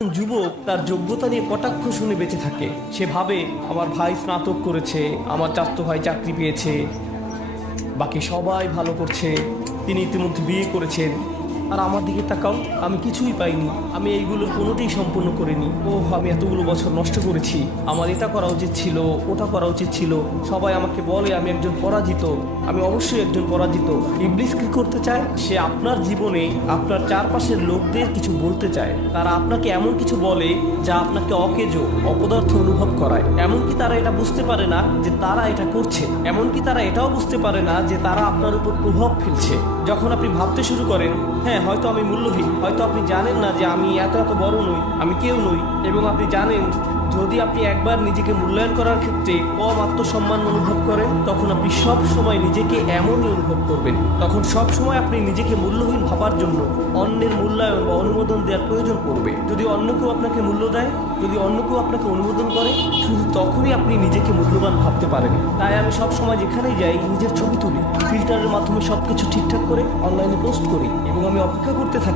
যুবক তার যোগ্যতা নিয়ে কটাক্ষ শুনে বেঁচে থাকে। সে ভাবে আমার ভাই স্নাতক করেছে, আমার চাচাতো ভাই চাকরি পেয়েছে, বাকি সবাই ভালো করছে, তিনি ইতিমধ্যে বিয়ে করেছেন, আর আমার দিকে তাকাও, আমি কিছুই পাইনি, আমি এইগুলোর কোনোটাই সম্পূর্ণ করিনি। আমি এতগুলো বছর নষ্ট করেছি, আমার এটা করা উচিত ছিল, ওটা করা উচিত ছিল। সবাই আমাকে বলে আমি একজন পরাজিত, আমি অবশ্যই একজন পরাজিত। ইবলিস কি করতে চায়? সে আপনার জীবনে আপনার চারপাশের লোকদের কিছু বলতে চায়। তারা আপনাকে এমন কিছু বলে যা আপনাকে অকেজো, অপদার্থ অনুভব করায়। এমনকি তারা এটা বুঝতে পারে না যে তারা এটা করছে, এমনকি তারা এটাও বুঝতে পারে না যে তারা আপনার উপর প্রভাব ফেলছে। যখন আপনি ভাবতে শুরু করেন, হ্যাঁ হয়তো আমি মূল্যহীন, হয়তো আপনি জানেন না যে আমি এত বড় নই, আমি কেউ নই, এবং আপনি জানেন যদি আপনি একবার নিজেকে মূল্যায়ন করার ক্ষেত্রে কম আত্মসম্মান অনুভব করেন, তখন আপনি সব সময় নিজেকে এমনই অনুভব করবেন। তখন সব সময় আপনি নিজেকে মূল্যহীন ভাবার জন্য অন্যের মূল্যায়ন বা অনুমোদন দেওয়ার প্রয়োজন পড়বে। যদি অন্য কেউ আপনাকে মূল্য দেয়, যদি অন্য কেউ আপনাকে অনুমোদন করে, শুধু তখনই আপনি নিজেকে মূল্যবান ভাবতে পারেন। তাই আমি সব সময় যেখানেই যাই নিজের ছবি তুলি, ফিল্টারের মাধ্যমে সবকিছু ঠিকঠাক করে অনলাইনে পোস্ট করি, এবং আমি অপেক্ষা করতে থাকি